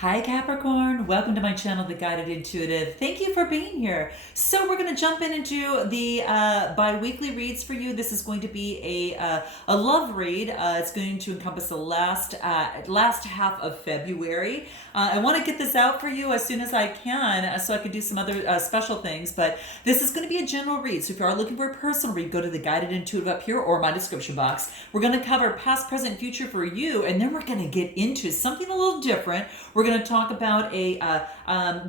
Hi Capricorn, welcome to my channel, The Guided Intuitive. Thank you for being here. So we're going to jump into the bi-weekly reads for you. This is going to be a love read. It's going to encompass the last half of February. I want to get this out for you as soon as I can so I can do some other special things, but this is going to be a general read. So if you are looking for a personal read, go to The Guided Intuitive up here or my description box. We're going to cover past, present, future for you, and then we're going to get into something a little different. We're going to talk about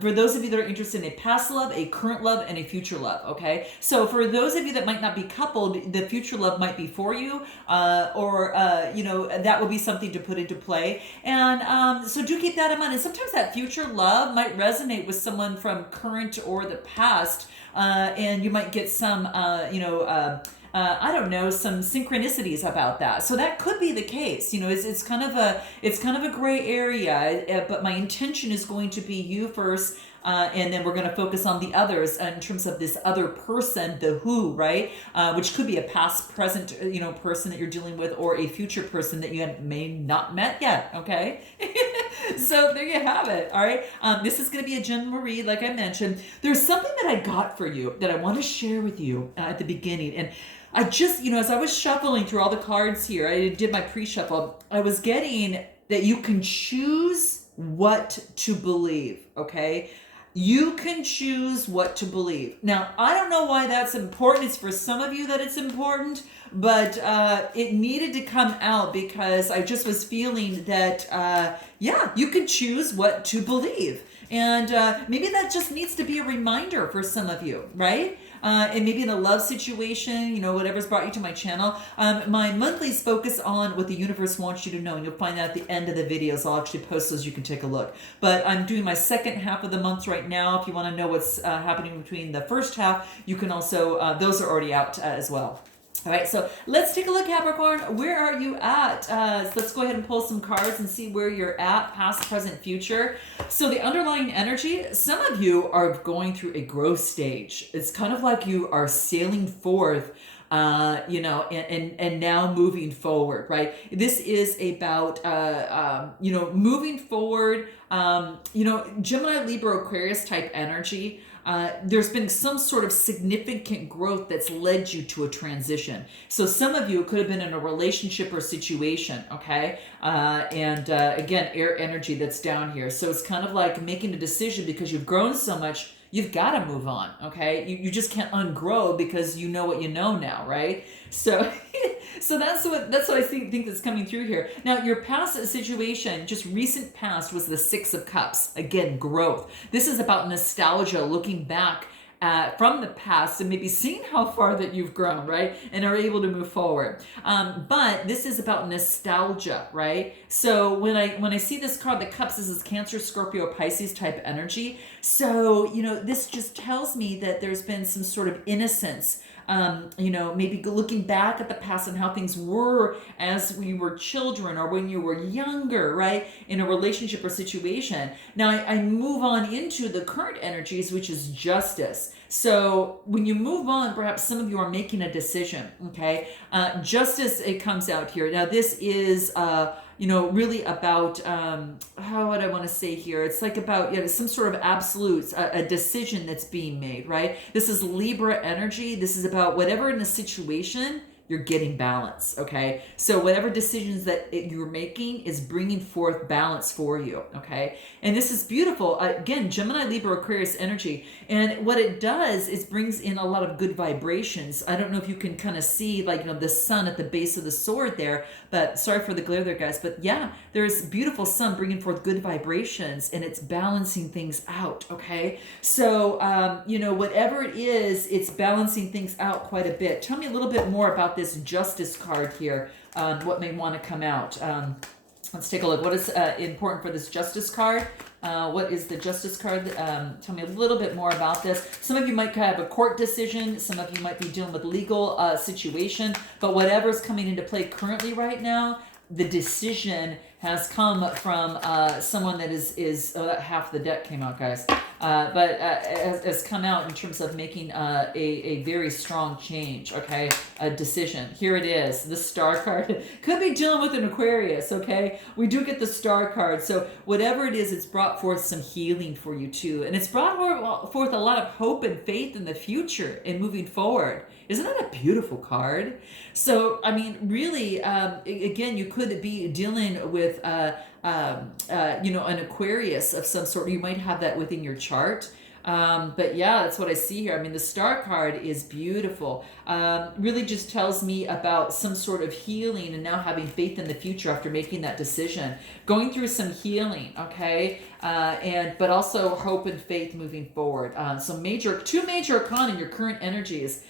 for those of you that are interested in a past love, a current love, and a future love, okay? So for those of you that might not be coupled, the future love might be for you, or that will be something to put into play. And so do keep that in mind. And sometimes that future love might resonate with someone from current or the past, and you might get some, I don't know, some synchronicities about that. So that could be the case. It's kind of a gray area, but my intention is going to be you first, and then we're going to focus on the others in terms of this other person, the who, right? Which could be a past, present, person that you're dealing with, or a future person that you may not met yet. Okay. So there you have it. All right. This is going to be a general read, like I mentioned. There's something that I got for you that I want to share with you at the beginning. And I just, as I was shuffling through all the cards here, I did my pre-shuffle, I was getting that you can choose what to believe, okay? You can choose what to believe. Now, I don't know why that's important. It's for some of you that it's important, but it needed to come out because I just was feeling that, you can choose what to believe. And maybe that just needs to be a reminder for some of you, right? And maybe in a love situation, whatever's brought you to my channel. My monthlies focus on what the universe wants you to know, and you'll find that at the end of the videos. I'll actually post those, you can take a look. But I'm doing my second half of the month right now. If you want to know what's happening between the first half, you can also, those are already out as well. All right, so let's take a look, Capricorn. Where are you at? So let's go ahead and pull some cards and see where you're at, past, present, future. So the underlying energy, some of you are going through a growth stage. It's kind of like you are sailing forth, and now moving forward, right? This is about, moving forward, Gemini, Libra, Aquarius type energy. There's been some sort of significant growth that's led you to a transition. So some of you could have been in a relationship or situation, okay? Again, air energy that's down here. So it's kind of like making a decision because you've grown so much, you've got to move on, okay? You just can't ungrow because you know what you know now, right? So so that's what I think that's coming through here. Now, your past situation, just recent past, was the Six of Cups. Again, growth. This is about nostalgia, looking back from the past and maybe seeing how far that you've grown, right? And are able to move forward. But this is about nostalgia, right? So when I see this card, the Cups, this is Cancer, Scorpio, Pisces type energy. So, this just tells me that there's been some sort of innocence, maybe looking back at the past and how things were as we were children or when you were younger, right? In a relationship or situation. Now I move on into the current energies, which is justice. So when you move on, perhaps some of you are making a decision, okay? Justice, it comes out here. Now this is, really about, how would I want to say here? It's like about some sort of absolutes, a decision that's being made, right? This is Libra energy. This is about whatever in the situation, you're getting balance, okay? So whatever decisions that you're making is bringing forth balance for you, okay? And this is beautiful. Again, Gemini, Libra, Aquarius energy. And what it does is brings in a lot of good vibrations. I don't know if you can kind of see the sun at the base of the sword there, but sorry for the glare there, guys. But yeah, there's beautiful sun bringing forth good vibrations and it's balancing things out, okay? So, whatever it is, it's balancing things out quite a bit. Tell me a little bit more about this Justice card here, what may want to come out. Let's take a look. What is important for this Justice card? What is the Justice card? Tell me a little bit more about this. Some of you might have a court decision. Some of you might be dealing with legal situation. But whatever's coming into play currently right now, the decision has come from someone that is half the deck came out, guys. But has come out in terms of making a very strong change, okay? A decision. Here it is, the Star card. Could be dealing with an Aquarius, okay? We do get the Star card. So whatever it is, it's brought forth some healing for you too. And it's brought forth a lot of hope and faith in the future and moving forward. Isn't that a beautiful card? So, I mean, really, again, you could be dealing with, an Aquarius of some sort. You might have that within your chart. But yeah, that's what I see here. I mean, the Star card is beautiful. Really just tells me about some sort of healing and now having faith in the future after making that decision. Going through some healing, okay? But also hope and faith moving forward. So two major arcana in your current energies.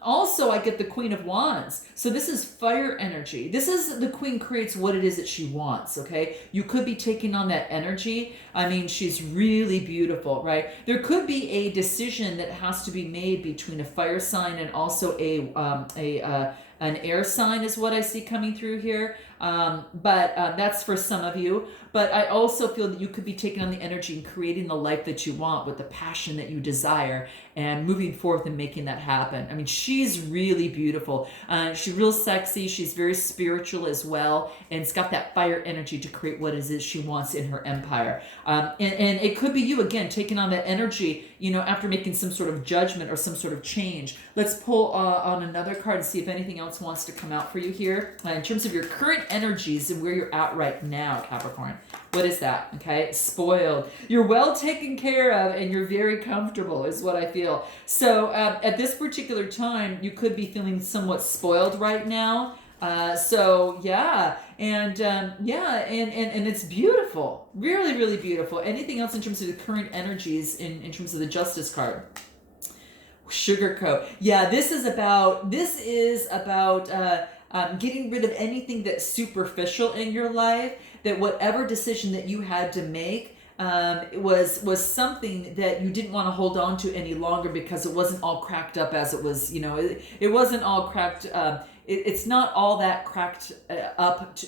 Also, I get the Queen of Wands. So this is fire energy. This is the Queen creates what it is that she wants, okay? You could be taking on that energy. I mean, she's really beautiful, right? There could be a decision that has to be made between a fire sign and also an air sign is what I see coming through here. But that's for some of you. But I also feel that you could be taking on the energy and creating the life that you want with the passion that you desire and moving forth and making that happen. I mean, she's really beautiful. She's real sexy. She's very spiritual as well. And it's got that fire energy to create what it is she wants in her empire. And it could be you, again, taking on that energy, after making some sort of judgment or some sort of change. Let's pull on another card and see if anything else wants to come out for you here. In terms of your current energies and where you're at right now, Capricorn. What is that? Okay, spoiled. You're well taken care of and you're very comfortable is what I feel. So at this particular time, you could be feeling somewhat spoiled right now. And it's beautiful. Really, really beautiful. Anything else in terms of the current energies in terms of the Justice card? Sugarcoat. Yeah, this is about getting rid of anything that's superficial in your life, that whatever decision that you had to make was something that you didn't want to hold on to any longer because it wasn't all cracked up as it was, it wasn't all cracked. It's not all that cracked up,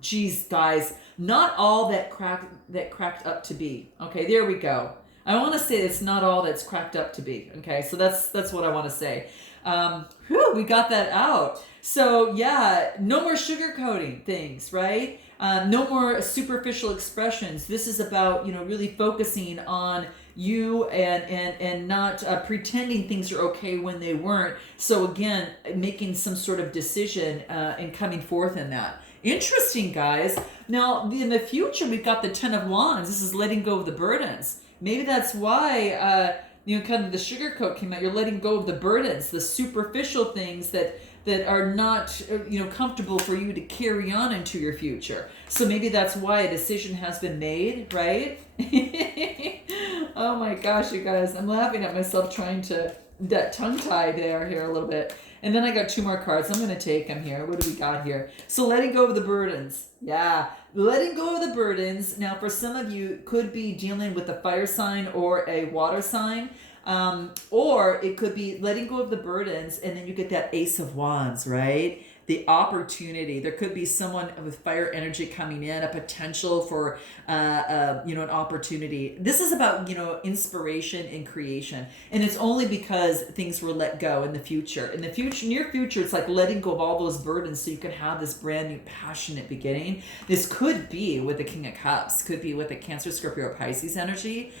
geez, guys, not all that cracked up to be. Okay, there we go. I want to say it's not all that's cracked up to be. Okay, so that's what I want to say. We got that out. So yeah, no more sugarcoating things, right? No more superficial expressions. This is about, really focusing on you and not pretending things are okay when they weren't. So again, making some sort of decision and coming forth in that. Interesting, guys. Now, in the future, we've got the Ten of Wands. This is letting go of the burdens. Maybe that's why, kind of the sugarcoat came out. You're letting go of the burdens, the superficial things that are not, comfortable for you to carry on into your future. So maybe that's why a decision has been made, right? Oh my gosh, you guys, I'm laughing at myself trying to, that tongue-tied here a little bit. And then I got two more cards. I'm going to take them here. What do we got here? So letting go of the burdens. Yeah, letting go of the burdens. Now, for some of you, could be dealing with a fire sign or a water sign. Or it could be letting go of the burdens, and then you get that Ace of Wands, right? The opportunity. There could be someone with fire energy coming in, a potential for, an opportunity. This is about, inspiration and creation. And it's only because things were let go in the future. In the future, near future, it's like letting go of all those burdens so you can have this brand new passionate beginning. This could be with the King of Cups, could be with a Cancer, Scorpio, or Pisces energy.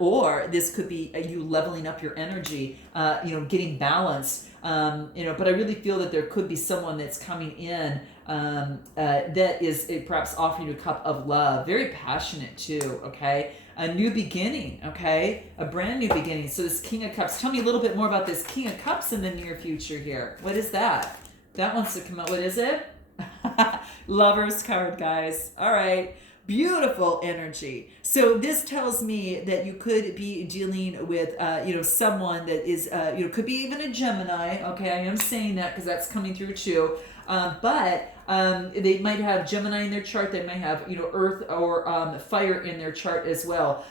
Or this could be you leveling up your energy, getting balanced. But I really feel that there could be someone that's coming in that is perhaps offering you a cup of love. Very passionate too, okay? A new beginning, okay? A brand new beginning. So this King of Cups. Tell me a little bit more about this King of Cups in the near future here. What is that? That wants to come out. What is it? Lover's card, guys. All right. Beautiful energy. So this tells me that you could be dealing with, someone that is, could be even a Gemini. Okay, I am saying that because that's coming through too. But They might have Gemini in their chart. They might have, Earth or fire in their chart as well.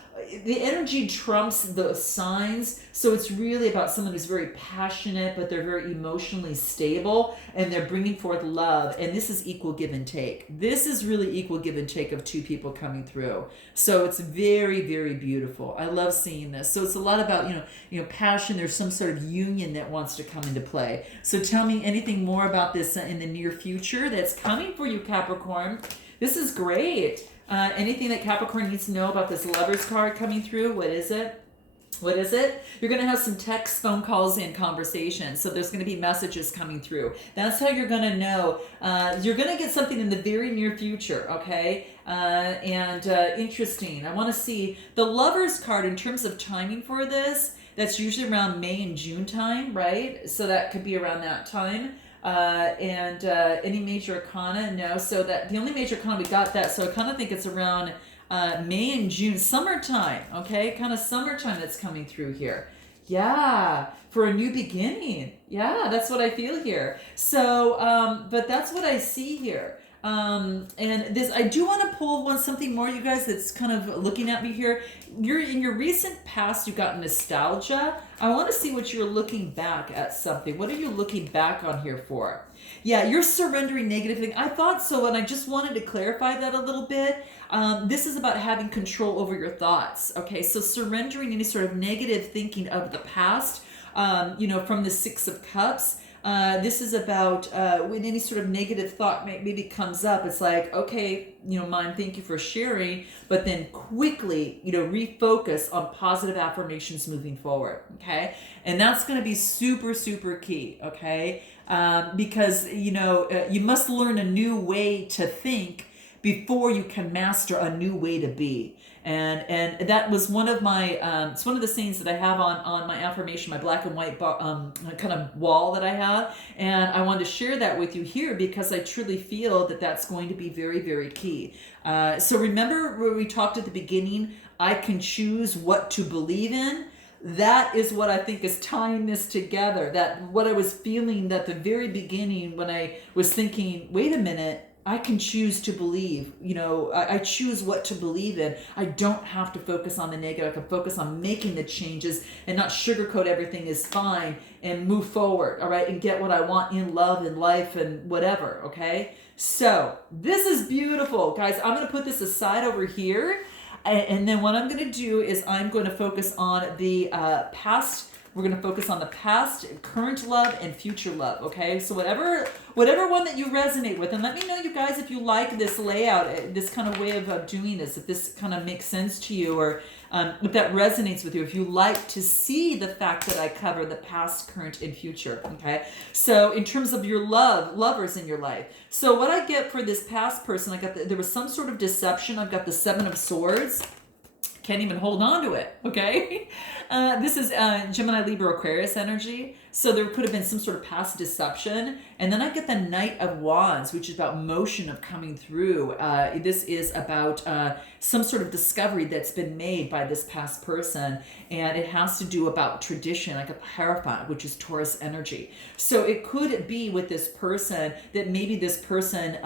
The energy trumps the signs, so it's really about someone who's very passionate, but they're very emotionally stable, and they're bringing forth love. And this is equal give and take. This is really equal give and take of two people coming through. So it's very, very beautiful. I love seeing this. So it's a lot about passion. There's some sort of union that wants to come into play. So tell me anything more about this in the near future that's coming for you, Capricorn. This is great. Anything that Capricorn needs to know about this Lovers card coming through? What is it? What is it? You're going to have some texts, phone calls, and conversations. So there's going to be messages coming through. That's how you're going to know. You're going to get something in the very near future, okay? Interesting. I want to see the Lovers card in terms of timing for this. That's usually around May and June time, right? So that could be around that time. Any major arcana? No. So that the only major arcana we got that. So I kind of think it's around May and June, summertime. Okay, kind of summertime that's coming through here. Yeah, for a new beginning. Yeah, that's what I feel here. So, but that's what I see here. And this, I do want to pull something more, you guys, that's kind of looking at me here. You're in your recent past, you got nostalgia. I want to see what you're looking back at something. What are you looking back on here for? Yeah, you're surrendering negative things. I thought so, and I just wanted to clarify that a little bit. This is about having control over your thoughts. Okay, so surrendering any sort of negative thinking of the past, from the Six of Cups. This is about when any sort of negative thought maybe comes up, it's like, okay, mind, thank you for sharing, but then quickly, refocus on positive affirmations moving forward, okay? And that's going to be super, super key, okay? Because, you must learn a new way to think before you can master a new way to be. And that was one of my, it's one of the sayings that I have on my affirmation, my black and white kind of wall that I have. And I wanted to share that with you here because I truly feel that that's going to be very, very key. So remember where we talked at the beginning, I can choose what to believe in. That is what I think is tying this together. That what I was feeling at the very beginning when I was thinking, wait a minute, I can choose to believe, I choose what to believe in. I don't have to focus on the negative. I can focus on making the changes and not sugarcoat everything is fine and move forward, all right, and get what I want in love and life and whatever, okay? So this is beautiful, guys. I'm going to put this aside over here. And then what I'm going to do is I'm going to focus on the past. We're going to focus on the past, current love, and future love, okay? So whatever one that you resonate with, and let me know, you guys, if you like this layout, this kind of way of doing this, if this kind of makes sense to you, or if that resonates with you, if you like to see the fact that I cover the past, current, and future, okay? So in terms of your lovers in your life. So what I get for this past person, there was some sort of deception. I've got the Seven of Swords. Can't even hold on to it, okay? This is Gemini, Libra, Aquarius energy. So there could have been some sort of past deception. And then I get the Knight of Wands, which is about motion of coming through. This is about some sort of discovery that's been made by this past person. And it has to do about tradition, like a Hierophant, which is Taurus energy. So it could be with this person that maybe this person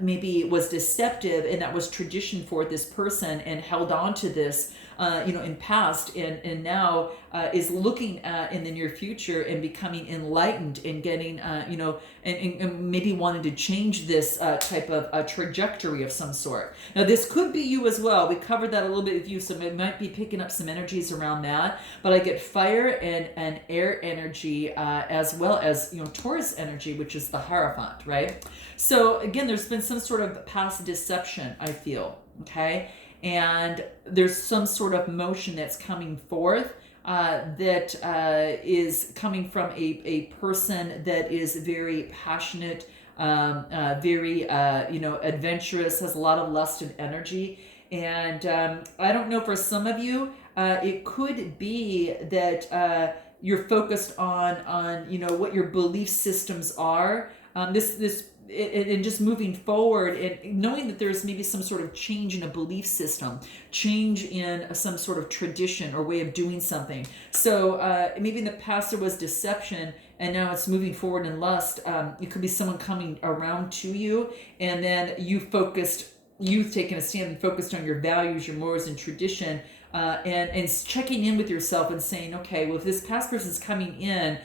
maybe was deceptive, and that was tradition for this person and held on to this in past, and now is looking at in the near future and becoming enlightened and getting, and maybe wanting to change this type of trajectory of some sort. Now, this could be you as well. We covered that a little bit with you, so it might be picking up some energies around that. But I get fire and air energy as well as, Taurus energy, which is the Hierophant, right? So again, there's been some sort of past deception, I feel, okay? And there's some sort of motion that's coming forth that is coming from a person that is very passionate, very adventurous, has a lot of lust and energy. And I don't know, for some of you, it could be that you're focused on what your belief systems are. And just moving forward and knowing that there's maybe some sort of change in a belief system, change in some sort of tradition or way of doing something. So maybe in the past there was deception, and now it's moving forward in lust. It could be someone coming around to you, and then you've taken a stand and focused on your values, your morals, and tradition, and checking in with yourself and saying, okay, well, if this past person's coming in,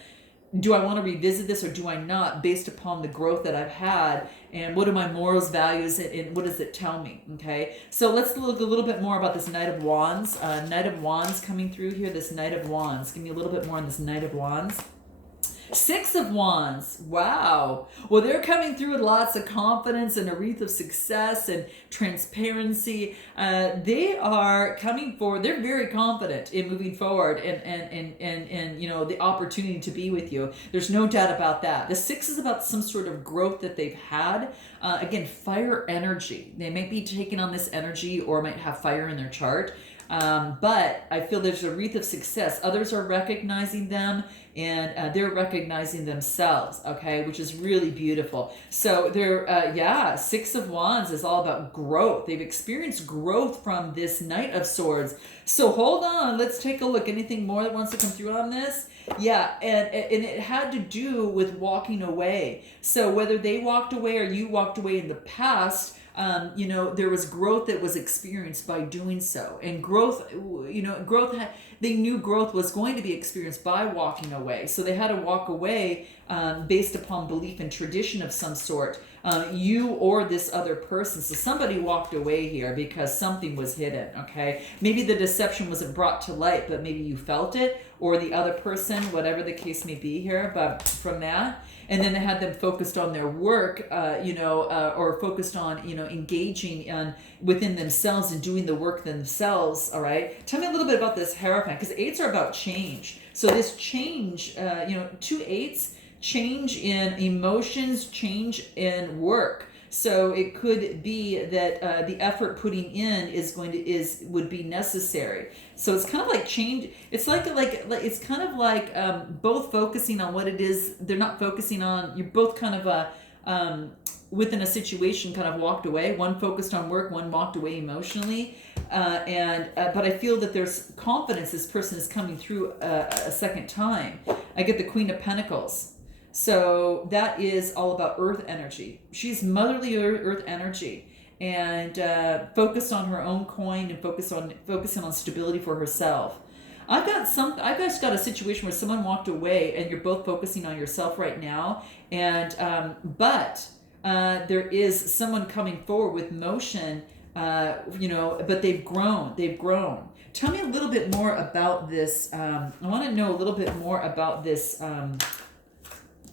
do I want to revisit this or do I not, based upon the growth that I've had, and what are my morals, values, and what does it tell me? Okay, so let's look a little bit more about this Knight of Wands. Knight of Wands coming through here. This Knight of Wands. Give me a little bit more on this Knight of Wands. Six of Wands. Wow. Well, they're coming through with lots of confidence and a wreath of success and transparency. They are coming forward. They're very confident in moving forward and you know, the opportunity to be with you. There's no doubt about that. The six is about some sort of growth that they've had. Again, fire energy. They might be taking on this energy or might have fire in their chart. But I feel there's a wreath of success. Others are recognizing them, and they're recognizing themselves, okay, which is really beautiful. So they're, Six of Wands is all about growth. They've experienced growth from this Knight of Swords. So hold on, let's take a look. Anything more that wants to come through on this? Yeah, and it had to do with walking away. So whether they walked away or you walked away in the past, you know, there was growth that was experienced by doing so. And growth, you know, they knew growth was going to be experienced by walking away. So they had to walk away based upon belief and tradition of some sort. You or this other person. So somebody walked away here because something was hidden, okay? Maybe the deception wasn't brought to light, but maybe you felt it, or the other person, whatever the case may be here. But from that, and then they had them focused on their work, or focused on, you know, engaging within themselves and doing the work themselves, all right? Tell me a little bit about this Hierophant, because eights are about change. So this change, two eights, change in emotions, change in work. So it could be that the effort putting in would be necessary. So it's kind of like change. It's it's kind of like both focusing on what it is. They're not focusing on. You're both kind of within a situation kind of walked away. One focused on work. One walked away emotionally. But I feel that there's confidence. This person is coming through a second time. I get the Queen of Pentacles. So that is all about earth energy. She's motherly earth energy, and focused on her own coin and focusing on stability for herself. I've just got a situation where someone walked away and you're both focusing on yourself right now. And but there is someone coming forward with motion, but they've grown. Tell me a little bit more about this. I want to know a little bit more about this.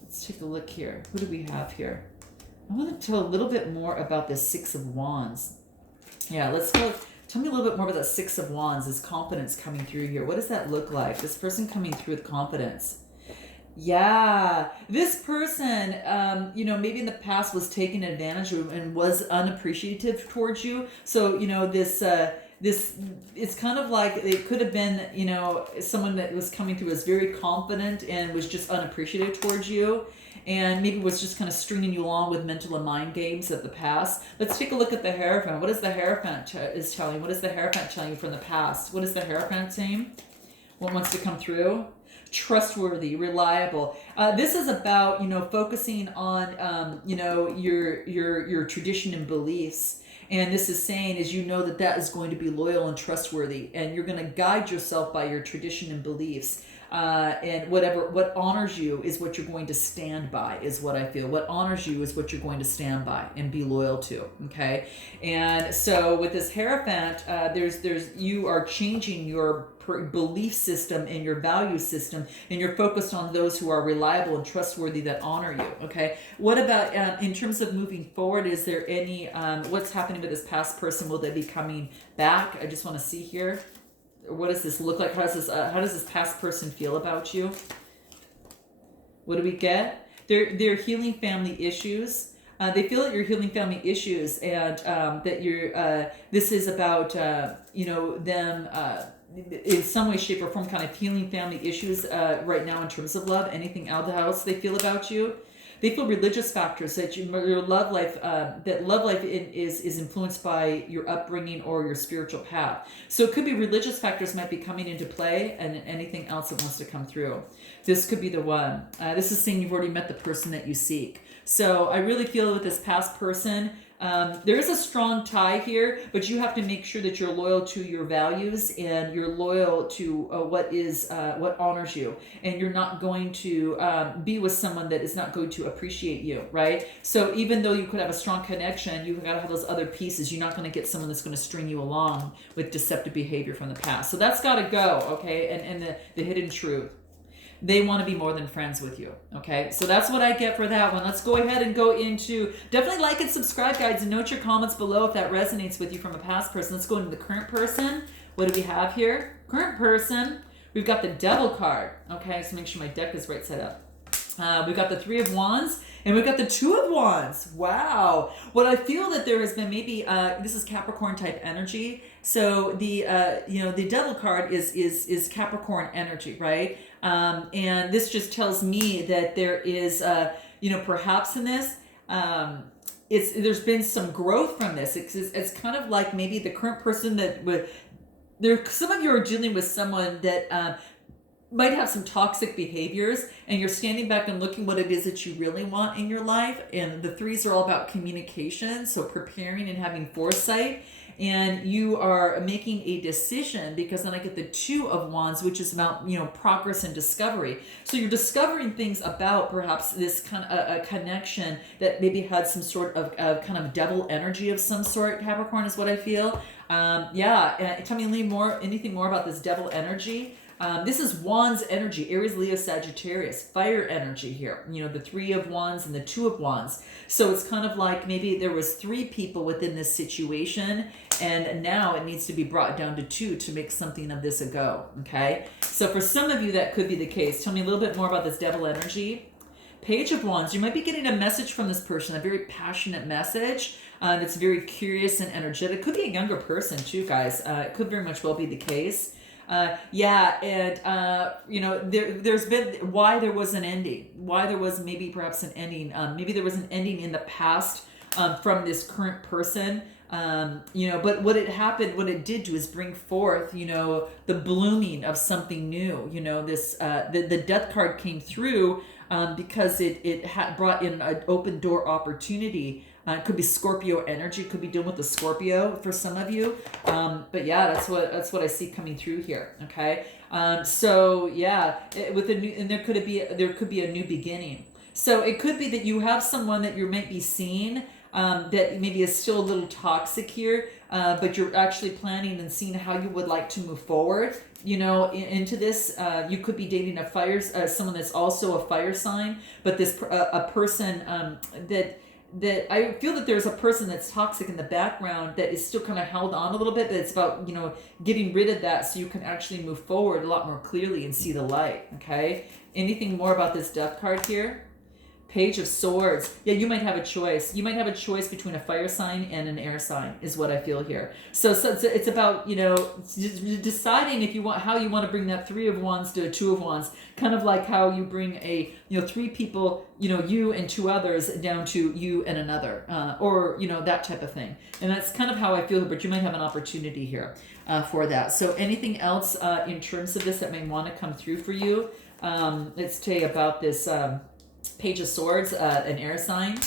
Let's take a look here. Who do we have here? I want to tell a little bit more about this Six of Wands. Yeah, let's go. Tell me a little bit more about that Six of Wands, this confidence coming through here. What does that look like? This person coming through with confidence. Yeah, this person, maybe in the past was taken advantage of and was unappreciative towards you. So, this it's kind of like it could have been, someone that was coming through as very confident and was just unappreciative towards you, and maybe was just kind of stringing you along with mental and mind games of the past. Let's take a look at the Hierophant. What is the Hierophant is telling you? What is the Hierophant telling you from the past? What is the Hierophant saying? What wants to come through? Trustworthy, reliable. This is about, focusing on, your tradition and beliefs. And this is saying is that is going to be loyal and trustworthy, and you're going to guide yourself by your tradition and beliefs. And what honors you is what you're going to stand by, is what I feel. What honors you is what you're going to stand by and be loyal to. Okay, and so with this Hierophant, you are changing your belief system and your value system, and you're focused on those who are reliable and trustworthy that honor you. Okay, what about in terms of moving forward? Is there any what's happening with this past person? Will they be coming back? I just want to see here. What does this look like? How does this past person feel about you? What do we get? They're healing family issues. They feel that you're healing family issues, and that you're. This is about them in some way, shape, or form, kind of healing family issues right now in terms of love. Anything else they feel about you? They feel religious factors, that your love life, that love life is influenced by your upbringing or your spiritual path. So it could be religious factors might be coming into play, and anything else that wants to come through. This could be the one. This is saying you've already met the person that you seek. So I really feel with this past person, there is a strong tie here, but you have to make sure that you're loyal to your values and you're loyal to what honors you, and you're not going to be with someone that is not going to appreciate you, right? So even though you could have a strong connection, you've got to have those other pieces. You're not going to get someone that's going to string you along with deceptive behavior from the past. So that's got to go, okay? And the hidden truth. They want to be more than friends with you. Okay, so that's what I get for that one. Let's go ahead and go into, definitely like and subscribe, guys, and note your comments below if that resonates with you from a past person. Let's go into the current person. What do we have here? Current person. We've got the Devil card. Okay, so make sure my deck is right side up. We've got the Three of Wands, and we've got the Two of Wands. Wow. What I feel that there has been maybe, this is Capricorn type energy. So the the Devil card is Capricorn energy, right? And this just tells me that there is, perhaps in this, there's been some growth from this. It's kind of like maybe the current person some of you are dealing with someone that might have some toxic behaviors, and you're standing back and looking what it is that you really want in your life. And the threes are all about communication, so preparing and having foresight. And you are making a decision, because then I get the Two of Wands, which is about, progress and discovery. So you're discovering things about perhaps this kind of a connection that maybe had some sort of kind of devil energy of some sort. Capricorn is what I feel. Tell me anything more about this devil energy. This is Wands energy, Aries, Leo, Sagittarius, fire energy here. The Three of Wands and the Two of Wands. So it's kind of like maybe there was three people within this situation, and now it needs to be brought down to two to make something of this a go. Okay. So for some of you, that could be the case. Tell me a little bit more about this devil energy. Page of Wands. You might be getting a message from this person, a very passionate message. That's very curious and energetic. Could be a younger person too, guys. It could very much well be the case. There's been why there was an ending, why there was maybe perhaps an ending. Maybe there was an ending in the past from this current person. But what it did do is bring forth, the blooming of something new. This the Death card came through because it had brought in an open door opportunity. It could be Scorpio energy. It could be dealing with the Scorpio for some of you. But yeah, that's what I see coming through here. Okay. There could be a new beginning. So it could be that you have someone that you might be seeing that maybe is still a little toxic here, but you're actually planning and seeing how you would like to move forward. Into this, you could be dating someone that's also a fire sign, but this a person that I feel that there's a person that's toxic in the background that is still kind of held on a little bit. But it's about, getting rid of that so you can actually move forward a lot more clearly and see the light. Okay. Anything more about this Death card here? Page of Swords. Yeah, you might have a choice. You might have a choice between a fire sign and an air sign, is what I feel here. So it's about, deciding how you want to bring that Three of Wands to a Two of Wands. Kind of like how you bring three people, you and two others down to you and another, or that type of thing. And that's kind of how I feel, but you might have an opportunity here for that. So anything else in terms of this that may want to come through for you? Let's tell you about this Page of Swords, an air sign.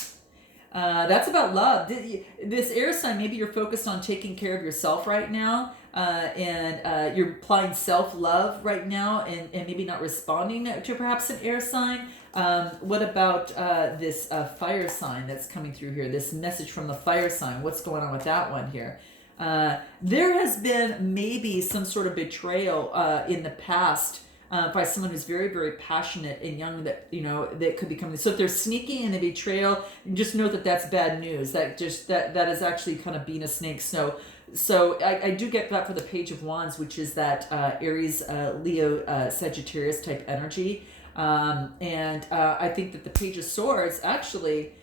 That's about love. This air sign, maybe you're focused on taking care of yourself right now, and you're applying self-love right now, and maybe not responding to perhaps an air sign. What about this fire sign that's coming through here? This message from the fire sign. What's going on with that one here? There has been maybe some sort of betrayal in the past by someone who's very, very passionate and young that could be coming. So if they're sneaking in a betrayal, just know that that's bad news. That is actually kind of being a snake. So I do get that for the Page of Wands, which is that Aries, Leo, Sagittarius type energy. And I think that the Page of Swords, actually,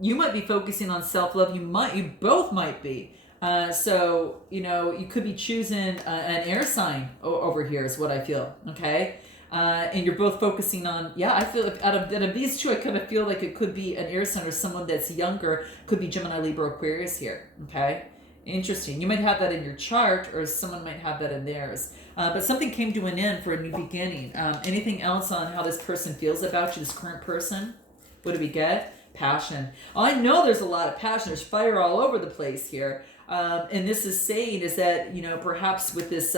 you might be focusing on self-love. You both might be. You could be choosing an air sign over here is what I feel. Okay. And you're both focusing on, yeah, I feel like out of these two, I kind of feel like it could be an air sign or someone that's younger, could be Gemini, Libra, Aquarius here, okay? Interesting. You might have that in your chart, or someone might have that in theirs. But something came to an end for a new beginning. Anything else on how this person feels about you, this current person? What do we get? Passion. Oh, I know there's a lot of passion. There's fire all over the place here. And this is saying is that, perhaps with this,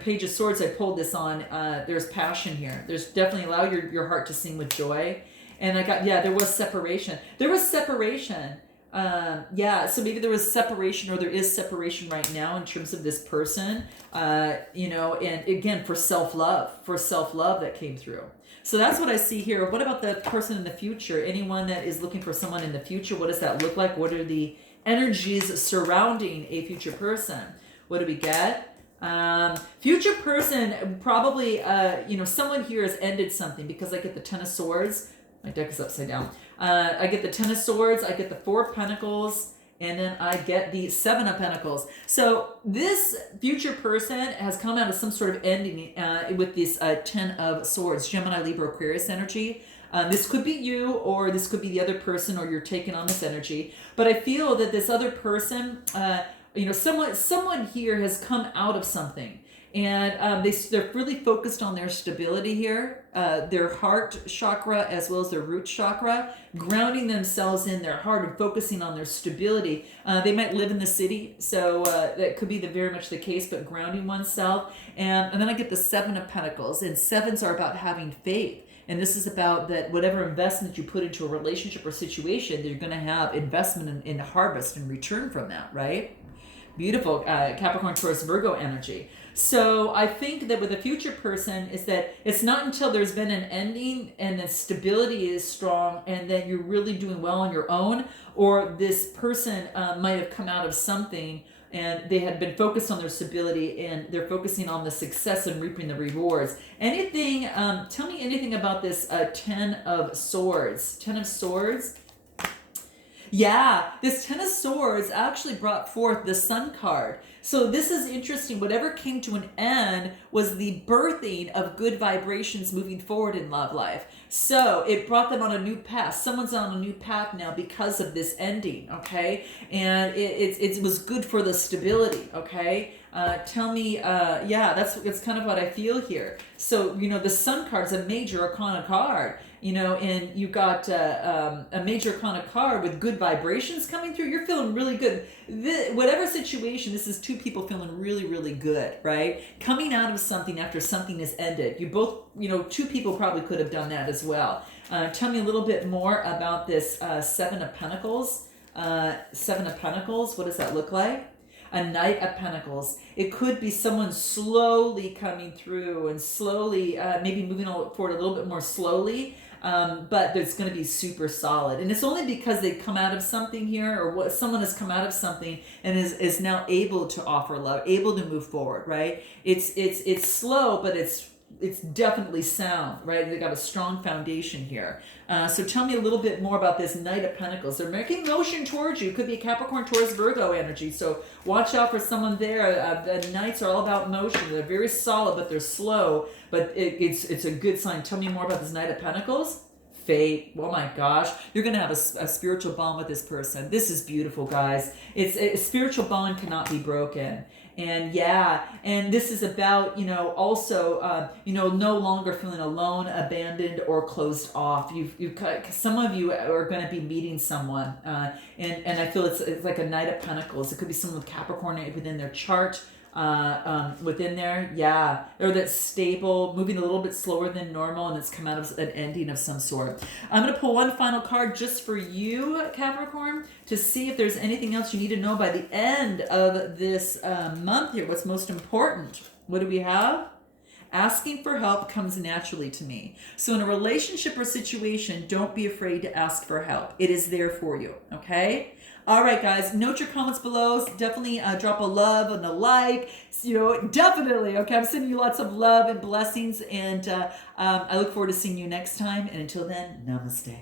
Page of Swords, I pulled this on, there's passion here. There's definitely allow your heart to sing with joy. And I got, there was separation. There was separation. So maybe there was separation, or there is separation right now in terms of this person, and again, for self-love that came through. So that's what I see here. What about the person in the future? Anyone that is looking for someone in the future, what does that look like? What are the energies surrounding a future person? What do we get? Future person, probably, someone here has ended something, because I get the Ten of Swords. My deck is upside down. I get the Ten of Swords, I get the Four of Pentacles, and then I get the Seven of Pentacles. So this future person has come out of some sort of ending with this Ten of Swords, Gemini, Libra, Aquarius energy. This could be you, or this could be the other person, or you're taking on this energy. But I feel that this other person, someone here has come out of something. And they're really focused on their stability here, their heart chakra as well as their root chakra, grounding themselves in their heart and focusing on their stability. They might live in the city, so that could be very much the case, but grounding oneself. And then I get the Seven of Pentacles, and sevens are about having faith. And this is about that whatever investment you put into a relationship or situation, you're going to have investment in harvest and return from that, right? Beautiful Capricorn, Taurus, Virgo energy. So I think that with a future person is that it's not until there's been an ending and the stability is strong and that you're really doing well on your own, or this person might have come out of something and they had been focused on their stability and they're focusing on the success and reaping the rewards. Anything, tell me anything about this Ten of Swords. Ten of Swords. Yeah, this Ten of Swords actually brought forth the Sun card. So this is interesting. Whatever came to an end was the birthing of good vibrations moving forward in love life. So it brought them on a new path. Someone's on a new path now because of this ending, okay? And it was good for the stability, okay? Tell me, that's kind of what I feel here. So, the Sun card is a major arcana card. And you got a major arcana card with good vibrations coming through. You're feeling really good. Whatever situation, this is two people feeling really, really good, right? Coming out of something after something has ended. You both, two people probably could have done that as well. Tell me a little bit more about this Seven of Pentacles. Seven of Pentacles, what does that look like? A Knight of Pentacles. It could be someone slowly coming through and slowly, maybe moving forward a little bit more slowly, but it's going to be super solid. And it's only because they've come out of something here, or someone has come out of something and is now able to offer love, able to move forward, right? It's slow, but it's definitely sound, right? They got a strong foundation here. So tell me a little bit more about this Knight of Pentacles. They're making motion towards you. It could be a Capricorn, Taurus, Virgo energy. So watch out for someone there. The Knights are all about motion. They're very solid, but they're slow. But it's a good sign. Tell me more about this Knight of Pentacles. Fate. Oh my gosh. You're going to have a spiritual bond with this person. This is beautiful, guys. A spiritual bond cannot be broken. And and this is about, also, no longer feeling alone, abandoned, or closed off. Some of you are going to be meeting someone, and I feel it's like a Knight of Pentacles. It could be someone with Capricorn within their chart, within there, or that's stable, moving a little bit slower than normal, and it's come out of an ending of some sort. I'm going to pull one final card just for you, Capricorn, to see if there's anything else you need to know by the end of this month here. What's most important? What do we have? Asking for help comes naturally to me. So in a relationship or situation, don't be afraid to ask for help. It is there for you, okay? All right, guys, note your comments below. Definitely drop a love and a like. Definitely, okay? I'm sending you lots of love and blessings, and I look forward to seeing you next time. And until then, namaste.